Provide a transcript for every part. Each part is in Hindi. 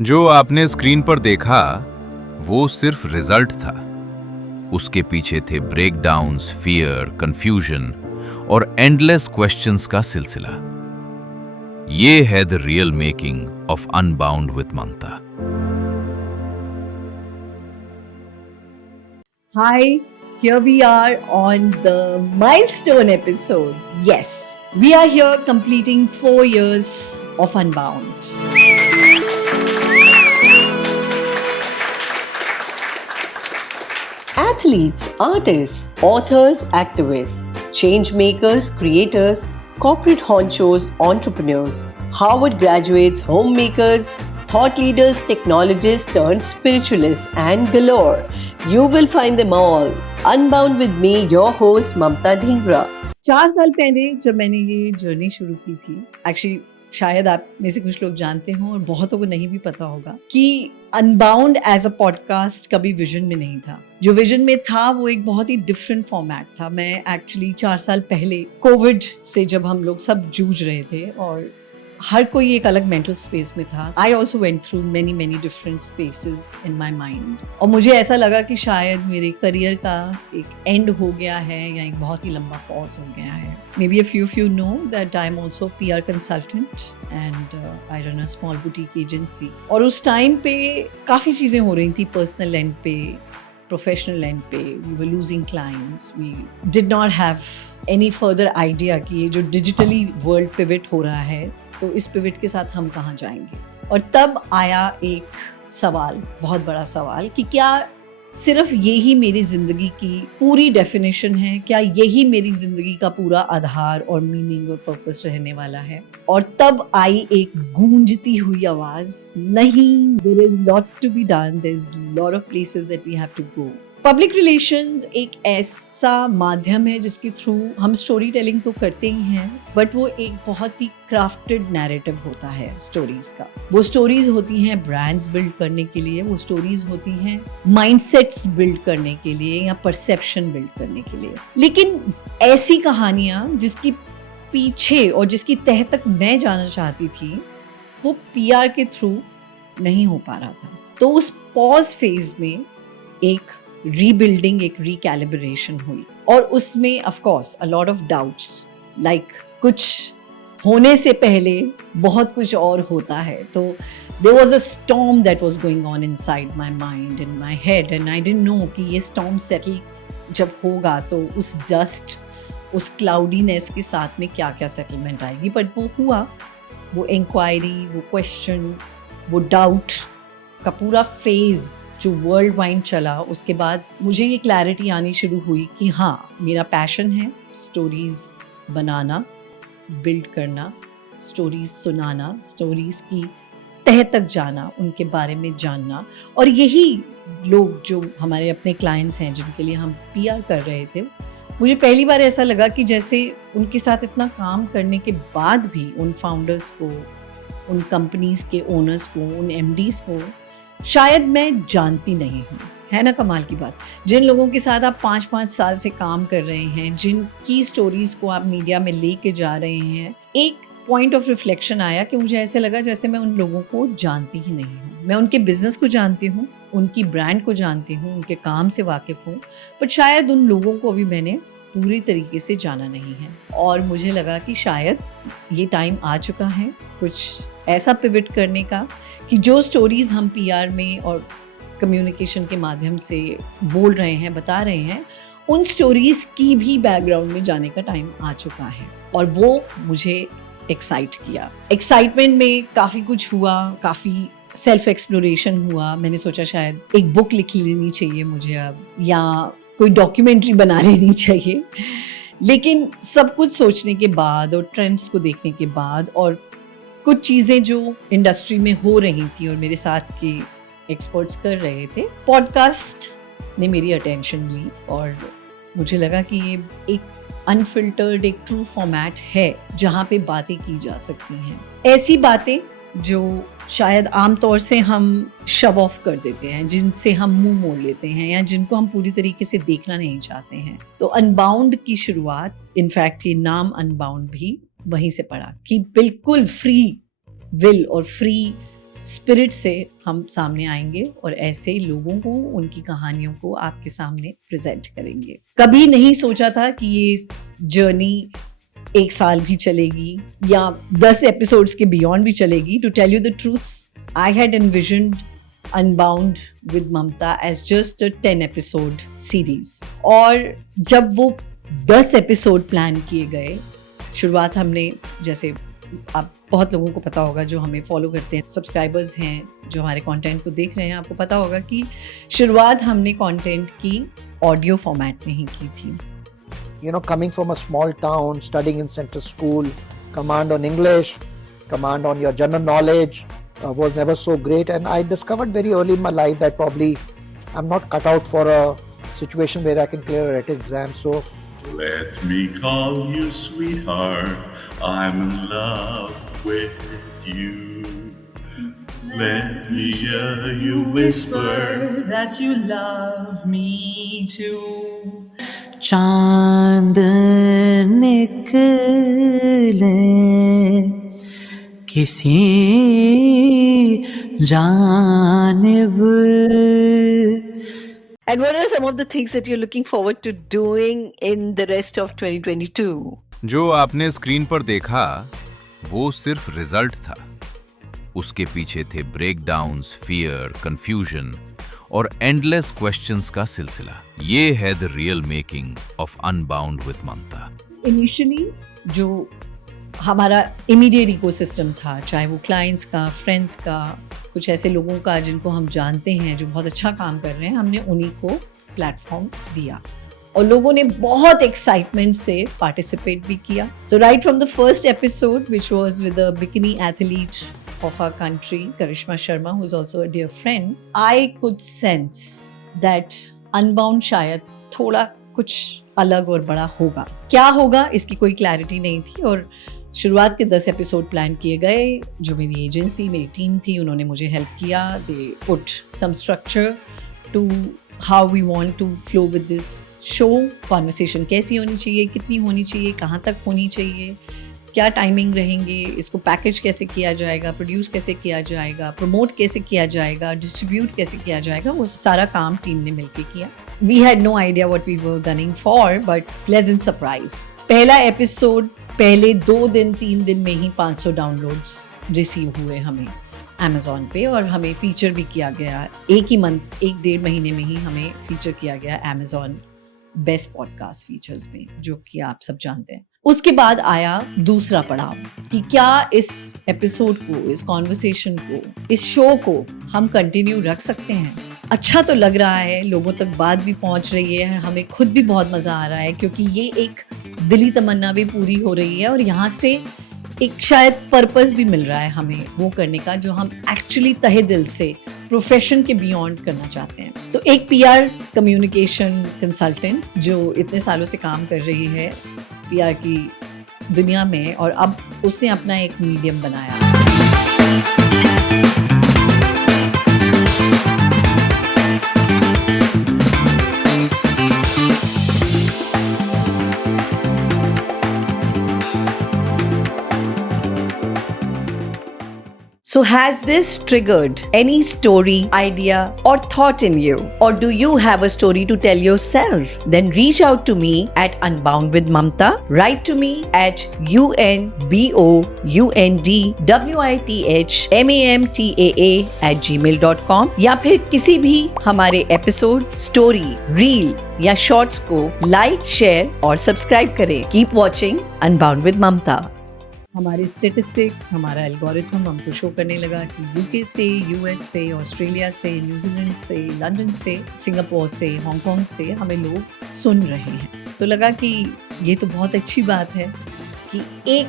जो आपने स्क्रीन पर देखा वो सिर्फ रिजल्ट था। उसके पीछे थे ब्रेकडाउन्स, फियर, कंफ्यूजन और एंडलेस क्वेश्चंस का सिलसिला। ये है the real making of unbound with Mamata. Hi, here we are on the milestone episode. Yes, we are here completing 4 years of Unbound. Athletes, artists, authors, activists, change makers, creators, corporate honchos, entrepreneurs, Harvard graduates, homemakers, thought leaders, technologists turned spiritualists, and galore. You will find them all. Unbound with me, your host, Mamta Dhingra. 4 साल पहले जब मैंने ये जर्नी शुरू की थी, एक्चुअली शायद आप में से कुछ लोग जानते हो और बहुतों को नहीं भी पता होगा कि अनबाउंड एज अ पॉडकास्ट कभी विजन में नहीं था। जो विजन में था वो एक बहुत ही डिफरेंट फॉर्मेट था। मैं एक्चुअली 4 साल पहले कोविड से जब हम लोग सब जूझ रहे थे और हर कोई एक अलग मेंटल स्पेस में था, I also went through many different spaces in my mind. और मुझे ऐसा लगा कि शायद मेरे करियर का एक एंड हो गया है या एक बहुत ही लंबा पॉज हो गया है। May be a few of you know that I am also PR consultant and I run a small boutique agency. और उस टाइम पे काफ़ी चीज़ें हो रही थी पर्सनल एंड पे, प्रोफेशनल एंड पे। We were losing clients, we did not have any further idea कि ये जो डिजिटली वर्ल्ड पिवट हो रहा है तो इस पिवट के साथ हम कहाँ जाएंगे। और तब आया एक सवाल, बहुत बड़ा सवाल, कि क्या सिर्फ यही मेरी जिंदगी की पूरी डेफिनेशन है? क्या यही मेरी जिंदगी का पूरा आधार और मीनिंग और पर्पस रहने वाला है? और तब आई एक गूंजती हुई आवाज, नहीं, there is lot to be done, there is lot of places that we have to go. Public relations एक ऐसा माध्यम है जिसके थ्रू हम स्टोरी टेलिंग तो करते ही हैं, बट वो एक बहुत ही क्राफ्टेड नैरेटिव होता है स्टोरीज का। वो स्टोरीज होती हैं ब्रांड्स बिल्ड करने के लिए, वो स्टोरीज होती हैं माइंडसेट्स बिल्ड करने के लिए या परसेप्शन बिल्ड करने के लिए। लेकिन ऐसी कहानियां जिसकी पीछे और जिसकी तह तक मैं जाना चाहती थी, वो PR के थ्रू नहीं हो पा रहा था। तो उस पॉज फेज में एक रीबिल्डिंग, एक रिकैलिब्रेशन हुई और उसमें of course a lot of doubts, like कुछ होने से पहले बहुत कुछ और होता है। तो there was a storm that was going on inside my mind, in my head, and I didn't know कि ये स्टॉर्म सेटल जब होगा तो उस डस्ट, उस क्लाउडीनेस के साथ में क्या क्या सेटलमेंट आएगी। बट वो हुआ, वो इंक्वायरी, वो क्वेश्चन, वो डाउट का पूरा फेज जो वर्ल्ड वाइड चला। उसके बाद मुझे ये क्लैरिटी आनी शुरू हुई कि हाँ, मेरा पैशन है स्टोरीज बनाना, बिल्ड करना, स्टोरीज सुनाना, स्टोरीज की तह तक जाना, उनके बारे में जानना। और यही लोग जो हमारे अपने क्लाइंट्स हैं जिनके लिए हम PR कर रहे थे, मुझे पहली बार ऐसा लगा कि जैसे उनके साथ इतना काम करने के बाद भी उन फाउंडर्स को, उन कंपनीज के ओनर्स को, उन MDs को शायद मैं जानती नहीं हूँ। है ना कमाल की बात? जिन लोगों के साथ आप 5-5 साल से काम कर रहे हैं, जिनकी स्टोरीज को आप मीडिया में लेके जा रहे हैं, एक पॉइंट ऑफ रिफ्लेक्शन आया कि मुझे ऐसे लगा जैसे मैं उन लोगों को जानती ही नहीं हूँ। मैं उनके बिजनेस को जानती हूँ, उनकी ब्रांड को जानती हूँ, उनके काम से वाकिफ हूँ, बट शायद उन लोगों को अभी मैंने पूरी तरीके से जाना नहीं है। और मुझे लगा कि शायद ये टाइम आ चुका है कुछ ऐसा पिवट करने का कि जो स्टोरीज हम PR में और कम्युनिकेशन के माध्यम से बोल रहे हैं, बता रहे हैं, उन स्टोरीज की भी बैकग्राउंड में जाने का टाइम आ चुका है। और वो मुझे एक्साइट किया। एक्साइटमेंट में काफ़ी कुछ हुआ, काफ़ी सेल्फ एक्सप्लोरेशन हुआ। मैंने सोचा शायद एक बुक लिख लेनी चाहिए मुझे अब, या कोई डॉक्यूमेंट्री बना लेनी चाहिए। लेकिन सब कुछ सोचने के बाद और ट्रेंड्स को देखने के बाद और कुछ चीज़ें जो इंडस्ट्री में हो रही थी और मेरे साथ के एक्सपर्ट्स कर रहे थे, पॉडकास्ट ने मेरी अटेंशन ली और मुझे लगा कि ये एक अनफिल्टर्ड, एक ट्रू फॉर्मेट है जहाँ पे बातें की जा सकती हैं। ऐसी बातें जो शायद आमतौर से हम शव ऑफ कर देते हैं, जिनसे हम मुंह मोड़ लेते हैं या जिनको हम पूरी तरीके से देखना नहीं चाहते हैं। तो अनबाउंड की शुरुआत, इनफैक्ट ये नाम अनबाउंड भी वहीं से पड़ा कि बिल्कुल फ्री विल और फ्री स्पिरिट से हम सामने आएंगे और ऐसे लोगों को, उनकी कहानियों को आपके सामने प्रेजेंट करेंगे। कभी नहीं सोचा था कि ये जर्नी 1 साल भी चलेगी या 10 एपिसोड्स के बियॉन्ड भी चलेगी। To tell you the truth, I had envisioned Unbound with Mamta as just a 10 episode series. और जब वो 10 एपिसोड प्लान किए गए, शुरुआत हमने, जैसे आप बहुत लोगों को पता होगा जो हमें फॉलो करते हैं, सब्सक्राइबर्स हैं जो हमारे कंटेंट को देख रहे हैं, आपको पता होगा कि शुरुआत हमने कंटेंट की ऑडियो फॉर्मेट में ही की थी। You know, coming from a small town, studying in central school, command on English, command on your general knowledge was never so great, and I discovered very early in my life that probably I'm not cut out for a situation where I can clear a written exam. So let me call you sweetheart, I'm in love with you. Let me hear you whisper that you love me too. चांद निकले किसी जानिब. And what are some of the things that you're looking forward to doing in the rest of 2022? जो आपने स्क्रीन पर देखा वो सिर्फ रिजल्ट था, उसके पीछे थे ब्रेकडाउन्स, फियर, कंफ्यूजन और एंडलेस क्वेश्चंस का सिलसिला। ये है the real making of unbound with Mamata. Initially जो हमारा इमीडिएट इकोसिस्टम था, चाहे वो क्लाइंट्स का, फ्रेंड्स का, कुछ ऐसे लोगों का जिनको हम जानते हैं जो बहुत अच्छा काम कर रहे हैं, हमने उन्हीं को प्लेटफॉर्म दिया और लोगों ने बहुत एक्साइटमेंट से पार्टिसिपेट भी किया। So right from the first episode which was with the bikini athlete of our country, Karishma Sharma, who is also a dear friend, I could sense that Unbound शायद थोड़ा कुछ अलग और बड़ा होगा। क्या होगा इसकी कोई क्लैरिटी नहीं थी और शुरुआत के 10 एपिसोड प्लान किए गए। जो मेरी एजेंसी, मेरी टीम थी, उन्होंने मुझे हेल्प किया। They put some structure to how we want to flow with this show. Conversation कैसी होनी चाहिए, कितनी होनी चाहिए, कहाँ तक होनी चाहिए, क्या टाइमिंग रहेंगे, इसको पैकेज कैसे किया जाएगा, प्रोड्यूस कैसे किया जाएगा, प्रमोट कैसे किया जाएगा, डिस्ट्रीब्यूट कैसे किया जाएगा, वो सारा काम टीम ने मिलकर किया। We had no idea what we were gunning for, but pleasant surprise. पहला एपिसोड पहले 2 दिन 3 दिन में ही 500 डाउनलोड्स रिसीव हुए हमें Amazon पे, और हमें फीचर भी किया गया। एक 1.5 महीने में ही हमें फीचर किया गया Amazon बेस्ट पॉडकास्ट फीचर्स में, जो कि आप सब जानते हैं। उसके बाद आया दूसरा पड़ाव कि क्या इस एपिसोड को, इस कॉन्वर्सेशन को, इस शो को हम कंटिन्यू रख सकते हैं। अच्छा तो लग रहा है, लोगों तक बात भी पहुंच रही है, हमें खुद भी बहुत मज़ा आ रहा है क्योंकि ये एक दिली तमन्ना भी पूरी हो रही है और यहाँ से एक शायद पर्पस भी मिल रहा है हमें वो करने का जो हम एक्चुअली तहे दिल से प्रोफेशन के बियॉन्ड करना चाहते हैं। तो एक PR कम्युनिकेशन कंसल्टेंट जो इतने सालों से काम कर रही है PR की दुनिया में, और अब उसने अपना एक मीडियम बनाया। So has this triggered any story, idea or thought in you? Or do you have a story to tell yourself? Then reach out to me at Unbound with Mamta. Write to me at unboundwithmamtaa@gmail.com या फिर किसी भी हमारे एपिसोड, स्टोरी, रील या शॉर्ट्स को लाइक, शेयर और सब्सक्राइब करें। Keep watching Unbound with Mamta. हमारे स्टेटिस्टिक्स, हमारा एल्गोरिथम हमको शो करने लगा कि UK से, US से, ऑस्ट्रेलिया से, न्यूजीलैंड से, लंदन से, सिंगापुर से, हांगकांग से हमें लोग सुन रहे हैं। तो लगा कि ये तो बहुत अच्छी बात है कि एक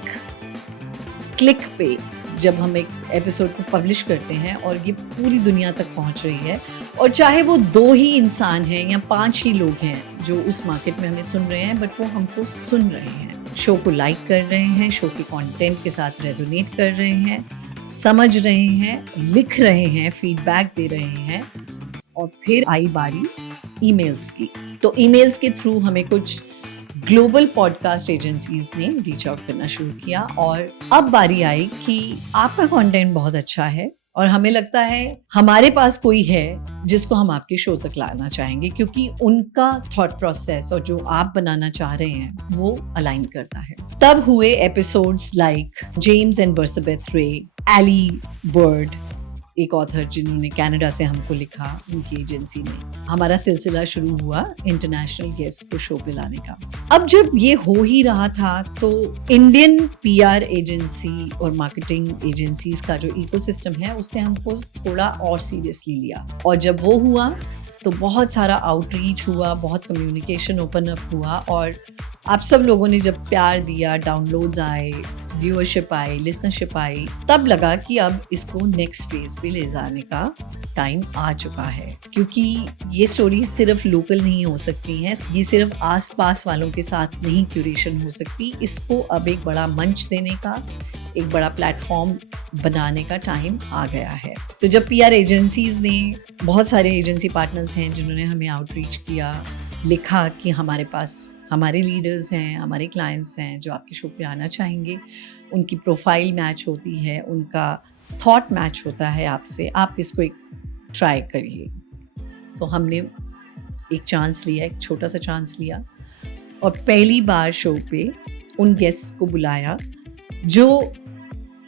क्लिक पे जब हम एक एपिसोड को पब्लिश करते हैं और ये पूरी दुनिया तक पहुंच रही है, और चाहे वो 2 ही इंसान हैं या 5 ही लोग हैं जो उस मार्केट में हमें सुन रहे हैं, बट वो हमको सुन रहे हैं, शो को लाइक कर रहे हैं, शो के कंटेंट के साथ रेजोनेट कर रहे हैं, समझ रहे हैं, लिख रहे हैं, फीडबैक दे रहे हैं। और फिर आई बारी ईमेल्स की। तो ईमेल्स के थ्रू हमें कुछ ग्लोबल पॉडकास्ट एजेंसीज ने रीच आउट करना शुरू किया और अब बारी आई कि आपका कंटेंट बहुत अच्छा है और हमें लगता है हमारे पास कोई है जिसको हम आपके शो तक लाना चाहेंगे, क्योंकि उनका थॉट प्रोसेस और जो आप बनाना चाह रहे हैं वो अलाइन करता है। तब हुए एपिसोड्स लाइक जेम्स एंड बर्सबेथ रे, एली बर्ड, एक ऑथर जिन्होंने कनाडा से हमको लिखा, उनकी एजेंसी ने। हमारा सिलसिला शुरू हुआ इंटरनेशनल गेस्ट को शो पे लाने का। अब जब ये हो ही रहा था तो इंडियन पीआर एजेंसी और मार्केटिंग एजेंसीज का जो इकोसिस्टम है उसने हमको थोड़ा और सीरियसली लिया, और जब वो हुआ तो बहुत सारा आउटरीच हुआ, बहुत कम्युनिकेशन ओपन अप हुआ, और आप सब लोगों ने जब प्यार दिया, डाउनलोड्स आए, व्यूअरशिप आई, लिसनरशिप आई, तब लगा कि अब इसको नेक्स्ट फेज पे ले जाने का टाइम आ चुका है। क्योंकि ये स्टोरी सिर्फ लोकल नहीं हो सकती हैं, ये सिर्फ आसपास वालों के साथ नहीं क्यूरेशन हो सकती, इसको अब एक बड़ा मंच देने का, एक बड़ा प्लेटफॉर्म बनाने का टाइम आ गया है। तो जब पीआर एजेंसीज ने, बहुत सारे एजेंसी पार्टनर्स हैं जिन्होंने हमें आउटरीच किया, लिखा कि हमारे पास हमारे लीडर्स हैं, हमारे क्लाइंट्स हैं जो आपके शो पे आना चाहेंगे, उनकी प्रोफाइल मैच होती है, उनका थॉट मैच होता है आपसे, आप इसको एक ट्राई करिए। तो हमने एक चांस लिया, एक छोटा सा चांस लिया, और पहली बार शो पे उन गेस्ट्स को बुलाया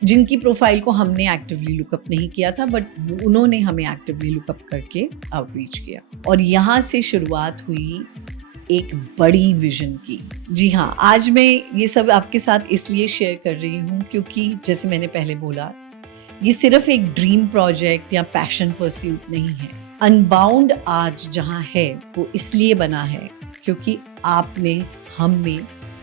जिनकी प्रोफाइल को हमने एक्टिवली लुकअप नहीं किया था, बट उन्होंने हमें एक्टिवली लुकअप करके आउटरीच किया, और यहाँ से शुरुआत हुई एक बड़ी विजन की। जी हाँ, आज मैं ये सब आपके साथ इसलिए शेयर कर रही हूँ क्योंकि जैसे मैंने पहले बोला, ये सिर्फ एक ड्रीम प्रोजेक्ट या पैशन परस्यूट नहीं है। अनबाउंड आज जहाँ है वो इसलिए बना है क्योंकि आपने हम में,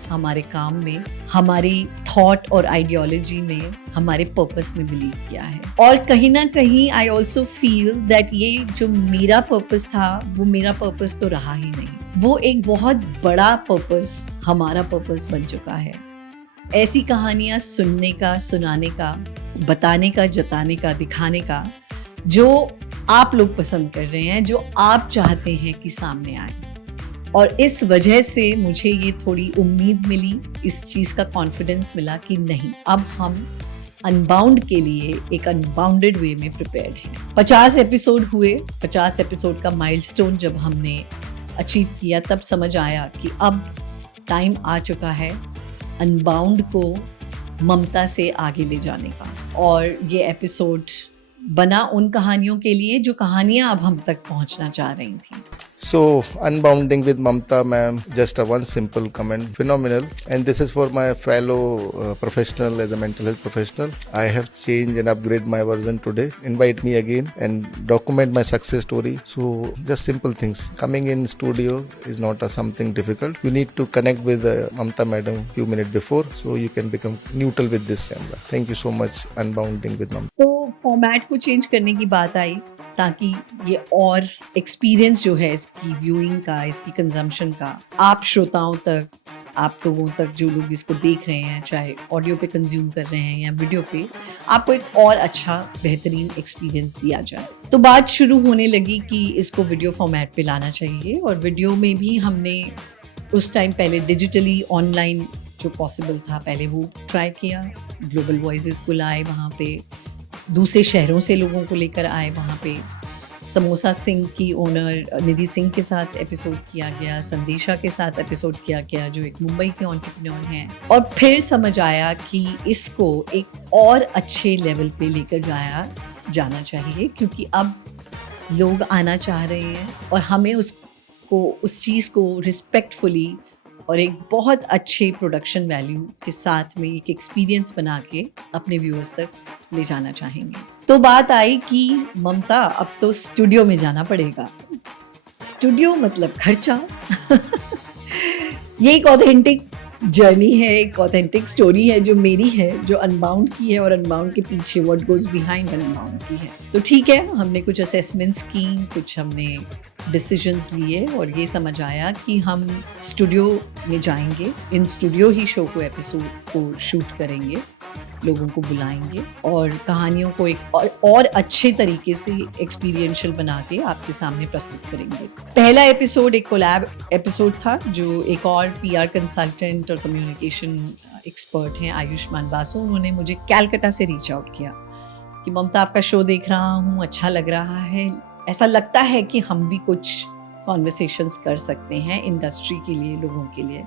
हमारे काम में, हमारी थॉट और आइडियोलॉजी में, हमारे पर्पस में बिलीव किया है। और कहीं ना कहीं आई ऑल्सो फील दैट ये जो मेरा पर्पस था वो मेरा पर्पस तो रहा ही नहीं, वो एक बहुत बड़ा पर्पस, हमारा पर्पस बन चुका है। ऐसी कहानियाँ सुनने का, सुनाने का, बताने का, जताने का, दिखाने का, जो आप लोग पसंद कर रहे हैं, जो आप चाहते हैं कि सामने आए। और इस वजह से मुझे ये थोड़ी उम्मीद मिली, इस चीज़ का कॉन्फिडेंस मिला कि नहीं, अब हम अनबाउंड के लिए एक अनबाउंडेड वे में प्रिपेयर्ड हैं। 50 एपिसोड हुए, 50 एपिसोड का माइलस्टोन जब हमने अचीव किया, तब समझ आया कि अब टाइम आ चुका है अनबाउंड को ममता से आगे ले जाने का। और ये एपिसोड बना उन कहानियों के लिए जो कहानियां अब हम तक पहुंचना चाह रही थी। So, Unbounding with Mamta ma'am, just a one simple comment, phenomenal. And this is for my fellow professional, as a mental health professional. I have changed and upgraded my version today. Invite me again and document my success story. So, just simple things. Coming in studio is not something difficult. You need to connect with Mamta madam few minutes before, so you can become neutral with this camera. Thank you so much, Unbounding with Mamta. तो फॉर्मेट को चेंज करने की बात आई ताकि ये और एक्सपीरियंस जो है इसकी व्यूइंग का, इसकी कंजम्पशन का, आप श्रोताओं तक, आप लोगों तक, जो लोग इसको देख रहे हैं, चाहे ऑडियो पे कंज्यूम कर रहे हैं या वीडियो पे, आपको एक और अच्छा बेहतरीन एक्सपीरियंस दिया जाए। तो बात शुरू होने लगी कि इसको वीडियो फॉर्मेट पे लाना चाहिए, और वीडियो में भी हमने उस टाइम पहले डिजिटली ऑनलाइन जो पॉसिबल था पहले वो ट्राई किया। ग्लोबल वॉइसेस को लाए वहाँ पे, दूसरे शहरों से लोगों को लेकर आए वहाँ पे। समोसा सिंह की ओनर निधि सिंह के साथ एपिसोड किया गया, संदेशा के साथ एपिसोड किया गया जो एक मुंबई के एंटरप्रेन्योर हैं। और फिर समझ आया कि इसको एक और अच्छे लेवल पे लेकर जाना चाहिए, क्योंकि अब लोग आना चाह रहे हैं और हमें उस चीज़ को रिस्पेक्टफुली और एक बहुत अच्छे प्रोडक्शन वैल्यू के साथ में एक एक्सपीरियंस बना के अपने व्यूअर्स तक ले जाना चाहेंगे। तो बात आई कि ममता अब तो स्टूडियो में जाना पड़ेगा। स्टूडियो मतलब खर्चा। ये एक ऑथेंटिक जर्नी है, एक ऑथेंटिक स्टोरी है जो मेरी है, जो अनबाउंड की है, और अनबाउंड के पीछे व्हाट गोज बिहाइंड अनबाउंड की है। तो ठीक है, हमने कुछ असेसमेंट्स की, कुछ हमने डिसीजंस लिए, और ये समझ आया कि हम स्टूडियो में जाएंगे, इन स्टूडियो ही शो को, एपिसोड को शूट करेंगे, लोगों को बुलाएंगे और कहानियों को एक और अच्छे तरीके से एक्सपीरियंशियल बना के आपके सामने प्रस्तुत करेंगे। पहला एपिसोड एक कोलैब एपिसोड था जो एक और पीआर कंसल्टेंट और कम्युनिकेशन एक्सपर्ट हैं आयुष्मान बासु, उन्होंने मुझे कैलकाटा से रीच आउट किया कि ममता आपका शो देख रहा हूँ, अच्छा लग रहा है, ऐसा लगता है कि हम भी कुछ कॉन्वर्सेशंस कर सकते हैं इंडस्ट्री के लिए, लोगों के लिए,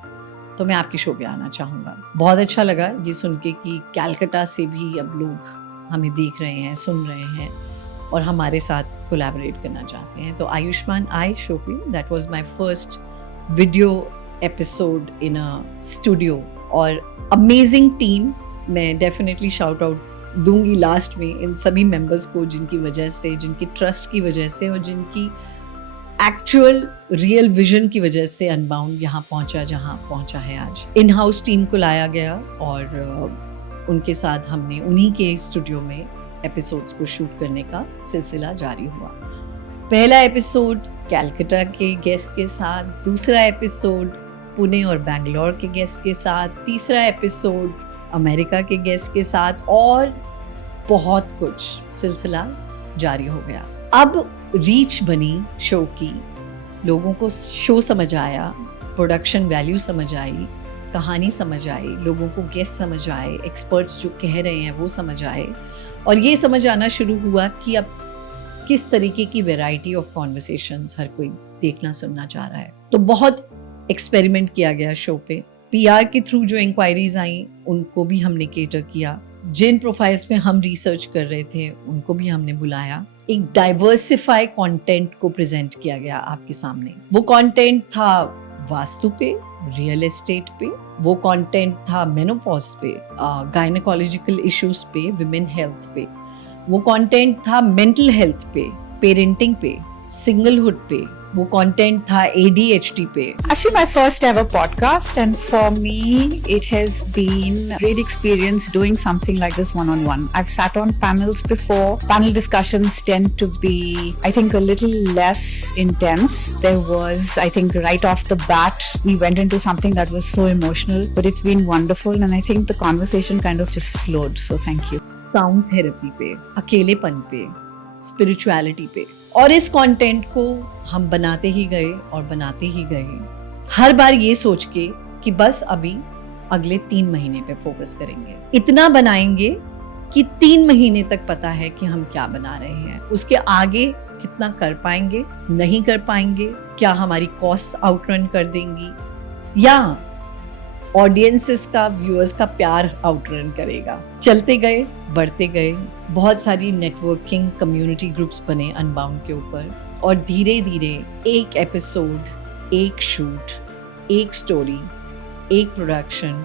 तो मैं आपके शो पे आना चाहूँगा। बहुत अच्छा लगा ये सुन के कि कैलकाटा से भी अब लोग हमें देख रहे हैं, सुन रहे हैं और हमारे साथ कोलैबोरेट करना चाहते हैं। तो आयुष्मान आए शो पे, that was my first video episode in a studio और अमेजिंग टीम। मैं डेफिनेटली शाउट आउट दूंगी लास्ट में इन सभी मेंबर्स को जिनकी वजह से, जिनकी ट्रस्ट की वजह से और जिनकी एक्चुअल रियल विजन की वजह से अनबाउंड यहाँ पहुँचा जहाँ पहुँचा है आज। इन हाउस टीम को लाया गया और उनके साथ हमने उन्हीं के स्टूडियो में एपिसोड्स को शूट करने का सिलसिला जारी हुआ। पहला एपिसोड कैलकाटा के गेस्ट के साथ, दूसरा एपिसोड पुणे और बैंगलोर के गेस्ट के साथ, तीसरा एपिसोड अमेरिका के गेस्ट के साथ और बहुत कुछ सिलसिला जारी हो गया। अब रीच बनी शो की, लोगों को शो समझ आया, प्रोडक्शन वैल्यू समझ आई, कहानी समझ आई, लोगों को गेस्ट समझ आए, एक्सपर्ट्स जो कह रहे हैं वो समझ आए और ये समझ आना शुरू हुआ कि अब किस तरीके की वैरायटी ऑफ कॉन्वर्सेशंस हर कोई देखना सुनना चाह रहा है। तो बहुत एक्सपेरिमेंट किया गया शो पे। पीआर के थ्रू जो इंक्वायरीज आई उनको भी हमने केटर किया, जिन प्रोफाइल्स पे हम रिसर्च कर रहे थे उनको भी हमने बुलाया। एक डाइवर्सिफाई कंटेंट को प्रेजेंट किया गया आपके सामने। वो कंटेंट था वास्तु पे, रियल एस्टेट पे, वो कंटेंट था मेनोपॉज पे, गायनेकोलॉजिकल इश्यूज पे, विमेन हेल्थ पे, वो कंटेंट था मेंटल हेल्थ पे, पेरेंटिंग पे, सिंगलहुड पे, वो कंटेंट था ADHD पे। Actually, my first ever podcast, and for me, it has been a great experience doing something like this one-on-one. I've sat on panels before. Panel discussions tend to be, I think, a little less intense. There was, I think, right off the bat, we went into something that was so emotional, but it's been wonderful, and I think the conversation kind of just flowed. So thank you. Sound therapy पे, अकेलेपन पे, स्पिरिचुअलिटी पे, और इस कंटेंट को हम बनाते ही गए और बनाते ही गए, हर बार ये सोच के कि बस अभी अगले 3 महीने पे फोकस करेंगे, इतना बनाएंगे कि 3 महीने तक पता है कि हम क्या बना रहे हैं। उसके आगे कितना कर पाएंगे, नहीं कर पाएंगे, क्या हमारी कॉस्ट आउटरन कर देंगी या ऑडियंसेस का, व्यूअर्स का प्यार आउटरन करेगा। चलते गए, बढ़ते गए, बहुत सारी नेटवर्किंग कम्युनिटी ग्रुप्स बने अनबाउंड के ऊपर और धीरे धीरे एक एपिसोड, एक शूट, एक स्टोरी, एक प्रोडक्शन,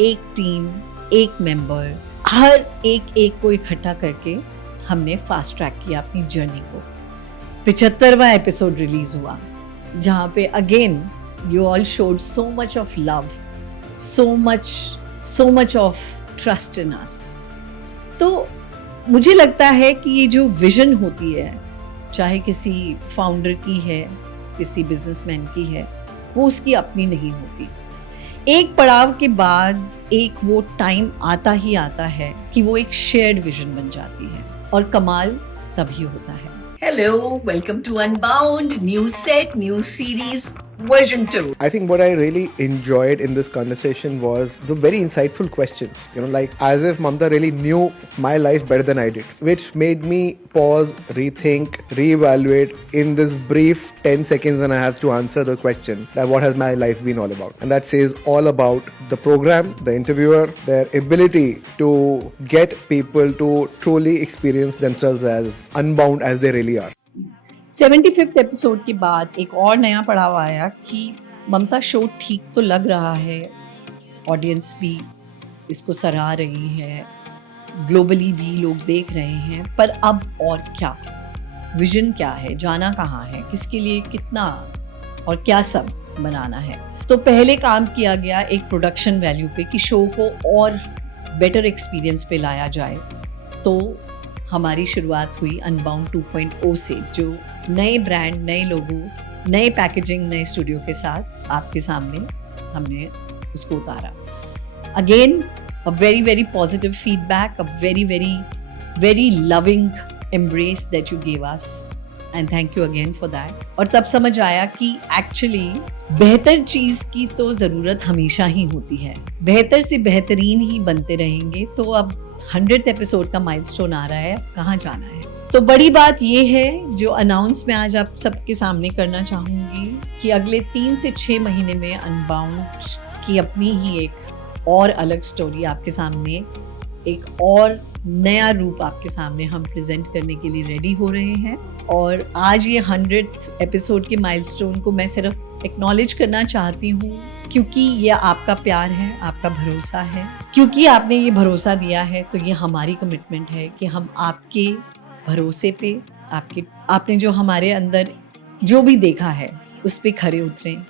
एक टीम, एक मेंबर, हर एक को इकट्ठा करके हमने फास्ट ट्रैक किया अपनी जर्नी को। 75वां एपिसोड रिलीज हुआ जहाँ पे again you all showed so much of love, so much of trust in us। तो मुझे लगता है कि ये जो विजन होती है, चाहे किसी फाउंडर की है, किसी बिजनेसमैन की है, वो उसकी अपनी नहीं होती। एक पड़ाव के बाद एक वो टाइम आता ही आता है कि वो एक शेयर्ड विजन बन जाती है और कमाल तभी होता है। Hello, welcome to Unbound, new set, new series, version 2. I think what I really enjoyed in this conversation was the very insightful questions, like as if Mamta really knew my life better than I did, which made me pause, rethink, reevaluate in this brief 10 seconds when I have to answer the question that what has my life been all about. And that says all about the program, the interviewer, their ability to get people to truly experience themselves as unbound as they really are. 75th episode के बाद एक और नया पड़ाव आया कि ममता शो ठीक तो लग रहा है, ऑडियंस भी इसको सराह रही है, ग्लोबली भी लोग देख रहे हैं, पर अब और क्या, विजन क्या है, जाना कहाँ है, किसके लिए कितना और क्या सब बनाना है। तो पहले काम किया गया एक प्रोडक्शन वैल्यू पे कि शो को और बेटर एक्सपीरियंस पे लाया जाए। तो हमारी शुरुआत हुई अनबाउंड 2.0 से, जो नए ब्रांड, नए लोगों, नए पैकेजिंग, नए स्टूडियो के साथ आपके सामने हमने उसको उतारा। Again a very positive feedback, a very loving embrace that you gave us and thank you again for that. और तब समझ आया कि एक्चुअली बेहतर चीज़ की तो ज़रूरत हमेशा ही होती है, बेहतर से बेहतरीन ही बनते रहेंगे। तो अब 100th एपिसोड का माइलस्टोन आ रहा है, कहाँ जाना है। तो बड़ी बात ये है जो अनाउंस मैं आज आप सबके सामने करना चाहूँगी कि अगले 3 से 6 महीने में अनबाउंड की अपनी ही एक और अलग स्टोरी आपके सामने, एक और नया रूप आपके सामने हम प्रेजेंट करने के लिए रेडी हो रहे हैं। और आज ये 100th एपिसोड के माइलस्टोन को मैं सिर्फ एक्नॉलेज करना चाहती हूँ क्योंकि ये आपका प्यार है, आपका भरोसा है। क्योंकि आपने ये भरोसा दिया है तो ये हमारी कमिटमेंट है कि हम आपके भरोसे पे, आपने जो हमारे अंदर जो भी देखा है उस पे खरे उतरें।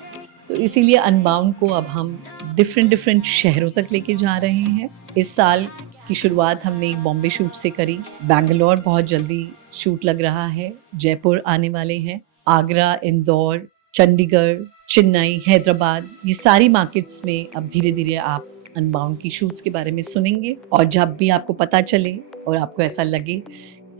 तो इसीलिए अनबाउंड को अब हम डिफरेंट शहरों तक लेके जा रहे हैं। इस साल की शुरुआत हमने एक बॉम्बे शूट से करी, बैंगलोर बहुत जल्दी शूट लग रहा है, जयपुर आने वाले हैं, आगरा, इंदौर, चंडीगढ़, चेन्नई, हैदराबाद, ये सारी मार्केट्स में अब धीरे धीरे आप अनबाउंड की शूट्स के बारे में सुनेंगे। और जब भी आपको पता चले और आपको ऐसा लगे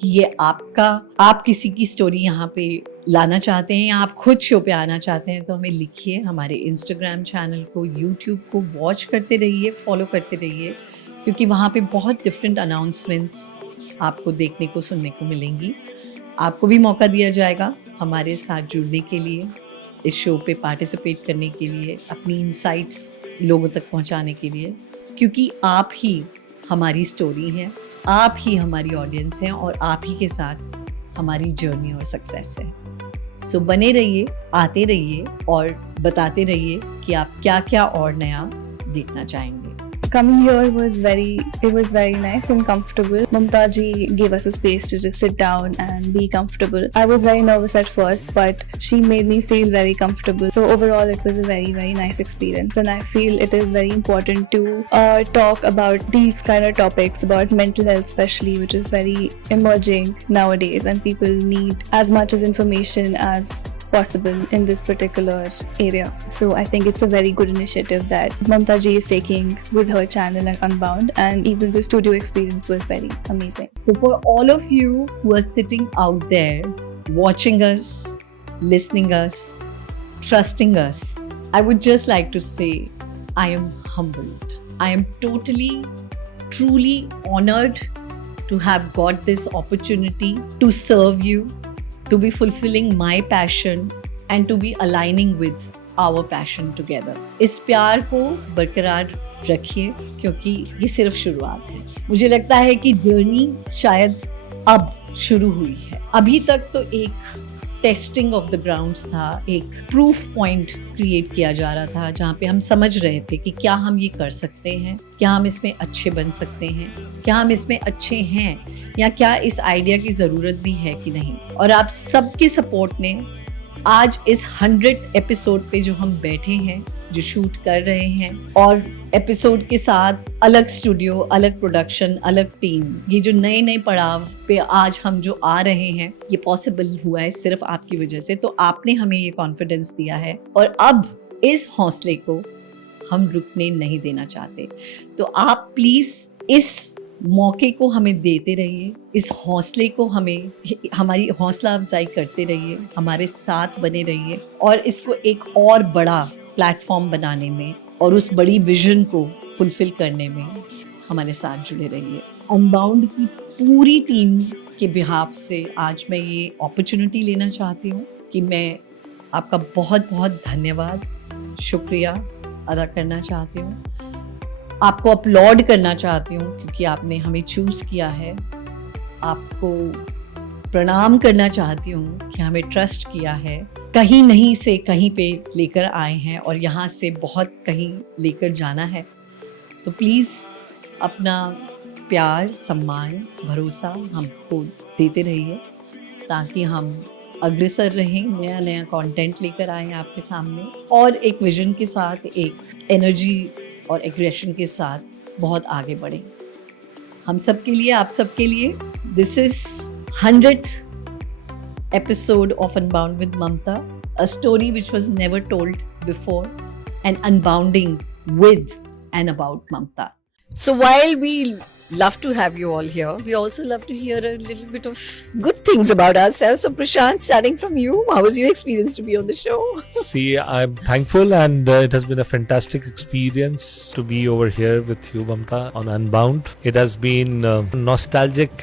कि ये आप किसी की स्टोरी यहाँ पे लाना चाहते हैं या आप खुद शो पे आना चाहते हैं तो हमें लिखिए। हमारे इंस्टाग्राम चैनल को, यूट्यूब को वॉच करते रहिए, फॉलो करते रहिए, क्योंकि वहाँ पे बहुत डिफरेंट अनाउंसमेंट्स आपको देखने को, सुनने को मिलेंगी। आपको भी मौका दिया जाएगा हमारे साथ जुड़ने के लिए, इस शो पे पार्टिसिपेट करने के लिए, अपनी इनसाइट्स लोगों तक पहुँचाने के लिए, क्योंकि आप ही हमारी स्टोरी हैं, आप ही हमारी ऑडियंस हैं और आप ही के साथ हमारी जर्नी और सक्सेस है। सो बने रहिए, आते रहिए और बताते रहिए कि आप क्या क्या और नया देखना चाहेंगे। Coming here was very nice and comfortable. Mamta ji gave us a space to just sit down and be comfortable. I was very nervous at first, but she made me feel very comfortable. So overall, it was a very nice experience, and I feel it is very important to talk about these kind of topics, about mental health especially, which is very emerging nowadays, and people need as much as information as possible in this particular area. So I think it's a very good initiative that Mamta ji is taking with her channel at Unbound, and even the studio experience was very amazing. So for all of you who are sitting out there watching us, listening us, trusting us, I would just like to say I am humbled. I am truly honored to have got this opportunity to serve you, to be fulfilling my passion and to be aligning with our passion together. इस प्यार को बरकरार रखिए क्योंकि ये सिर्फ शुरुआत है। मुझे लगता है कि जर्नी शायद अब शुरू हुई है। अभी तक तो एक टेस्टिंग ऑफ द ग्राउंड्स था, एक प्रूफ पॉइंट क्रिएट किया जा रहा था जहाँ पे हम समझ रहे थे कि क्या हम ये कर सकते हैं, क्या हम इसमें अच्छे बन सकते हैं, क्या हम इसमें अच्छे हैं, या क्या इस आइडिया की ज़रूरत भी है कि नहीं। और आप सबके सपोर्ट ने आज इस 100th एपिसोड पे जो हम बैठे हैं, जो शूट कर रहे हैं, और एपिसोड के साथ अलग स्टूडियो, अलग प्रोडक्शन, अलग टीम, ये जो नए पड़ाव पे आज हम जो आ रहे हैं, ये पॉसिबल हुआ है सिर्फ आपकी वजह से। तो आपने हमें ये कॉन्फिडेंस दिया है और अब इस हौसले को हम रुकने नहीं देना चाहते। तो आप प्लीज़ इस मौके को हमें देते रहिए, इस हौसले को हमारी हौसला अफजाई करते रहिए, हमारे साथ बने रहिए और इसको एक और बड़ा प्लेटफॉर्म बनाने में और उस बड़ी विजन को फुलफिल करने में हमारे साथ जुड़े रहिए। अनबाउंड की पूरी टीम के बिहाफ से आज मैं ये अपॉर्चुनिटी लेना चाहती हूँ कि मैं आपका बहुत धन्यवाद, शुक्रिया अदा करना चाहती हूँ, आपको अपलॉड करना चाहती हूँ क्योंकि आपने हमें चूज़ किया है, आपको प्रणाम करना चाहती हूँ कि हमें ट्रस्ट किया है, कहीं नहीं से कहीं पे लेकर आए हैं और यहाँ से बहुत कहीं लेकर जाना है। तो प्लीज़ अपना प्यार, सम्मान, भरोसा हमको देते रहिए ताकि हम अग्रसर रहें, नया कंटेंट लेकर आएँ आपके सामने और एक विजन के साथ, एक एनर्जी और एग्रेशन के साथ बहुत आगे बढ़ें। हम सब के लिए, आप सब के लिए, this is 100th episode of Unbound with Mamta, a story which was never told before, and unbounding with and about Mamta. So while we love to have you all here. We also love to hear a little bit of good things about ourselves. So Prashant, starting from you, how was your experience to be on the show? See, I'm thankful, and it has been a fantastic experience to be over here with you, Mamta, on Unbound. It has been a nostalgic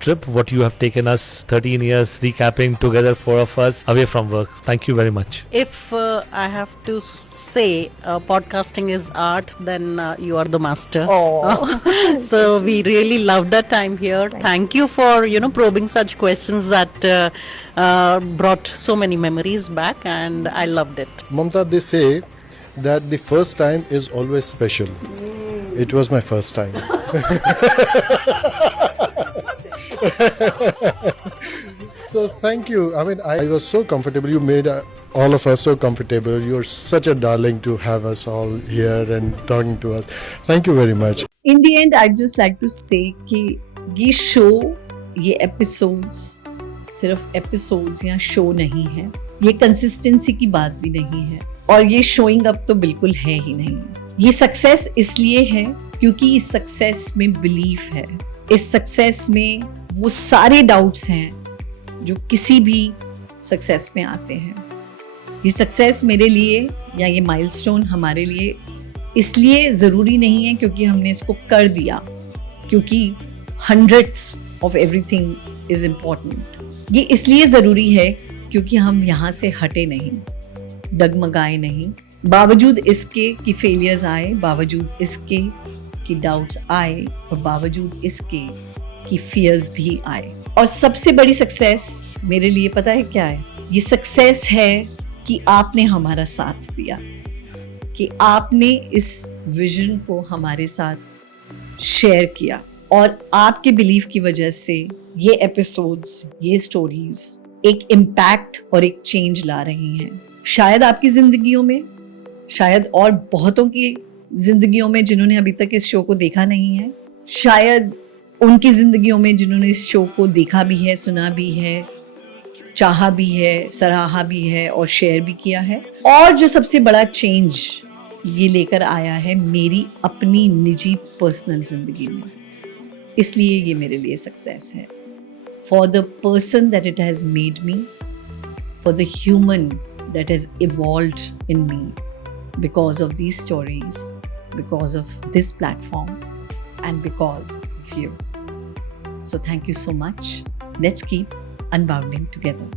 trip, what you have taken us 13 years recapping together, four of us, away from work. Thank you very much. If I have to say podcasting is art, then you are the master. So we really loved our time here. Thank you for probing such questions that brought so many memories back, and I loved it. Mamta, they say that the first time is always special. It was my first time. So thank you. I mean, I was so comfortable. You made all of us so comfortable. You're such a darling to have us all here and talking to us. Thank you very much. In the end, I'd just like to say कि ये शो, ये एपिसोड्स सिर्फ एपिसोड्स या शो नहीं है. ये कंसिस्टेंसी की बात भी नहीं है, और ये शोइंग अप तो बिल्कुल है ही नहीं. ये सक्सेस इसलिए है क्योंकि इस सक्सेस में बिलीफ है. इस सक्सेस में वो सारे डाउट्स हैं जो किसी भी सक्सेस में आते हैं. ये सक्सेस मेरे लिए या ये माइलस्टोन हमारे लिए इसलिए ज़रूरी नहीं है क्योंकि हमने इसको कर दिया, क्योंकि hundreds of everything is important. ये इसलिए ज़रूरी है क्योंकि हम यहाँ से हटे नहीं, डगमगाए नहीं, बावजूद इसके कि फेलियर्स आए, बावजूद इसके कि डाउट्स आए, और बावजूद इसके कि फियर्स भी आए. और सबसे बड़ी सक्सेस मेरे लिए पता है क्या है? ये सक्सेस है कि आपने हमारा साथ दिया, कि आपने इस विजन को हमारे साथ शेयर किया, और आपके बिलीफ की वजह से ये एपिसोड्स, ये स्टोरीज एक इम्पैक्ट और एक चेंज ला रही हैं. शायद आपकी जिंदगियों में, शायद और बहुतों की जिंदगियों में जिन्होंने अभी तक इस शो को देखा नहीं है, शायद उनकी जिंदगियों में जिन्होंने इस शो को देखा भी है, सुना भी है, चाहा भी है, सराहा भी है और शेयर भी किया है. और जो सबसे बड़ा चेंज ये लेकर आया है मेरी अपनी निजी पर्सनल जिंदगी में, इसलिए ये मेरे लिए सक्सेस है. For the person that it has made me, for the human that has evolved in me because of these stories, because of this platform, and because of you. So thank you so much. Let's keep unbounding together.